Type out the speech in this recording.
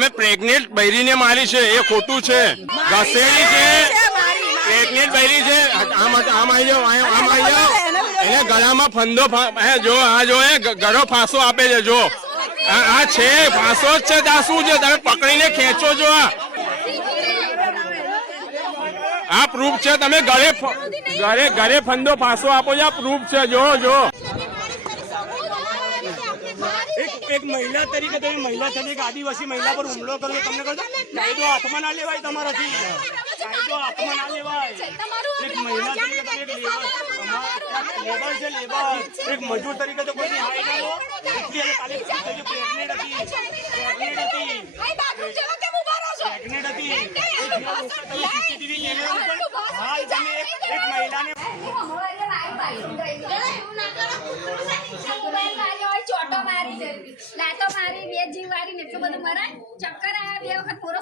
તમે પ્રેગ્નેન્ટ બૈરીને મારી છે એ ખોટું છે, ઘસેડી છે, પ્રેગ્નેન્ટ બૈરી છે. આમ આવી જાઓ, આમ આવી જાઓ. એને ગળામાં ફંદો જો આ જો એ ગળો ફાંસો આપે છે. જો આ છે ફાંસો જ છે. આ શું છે? તમે પકડીને ખેંચો છો. આ પ્રૂફ છે. તમે ઘરે ફંદો ફાંસો આપો છો. આ પ્રૂફ છે. જો એક મહિલા તરીકે તમે મહિલા તરીકે આદિવાસી મહિલા પર હુમલો કરો તમને કરજો. કાયદો હાથમાં ના લેવાય તમારાથી. કાયદો હાથમાં ના લેવાય. એક મહિલા તરીકે તમે લેબર છે, લેબર એક મજૂર તરીકે તો કોઈ હાઈ ના લો. એટલી કાલે પ્રેગ્નેન્ટ હતી. હાલ તમે એક મહિલાને ચોટો મારી લાતો મારી બે જીવ વાળી એટલું બધું મરાય. ચક્કર આવ્યા 2 વખત પૂરો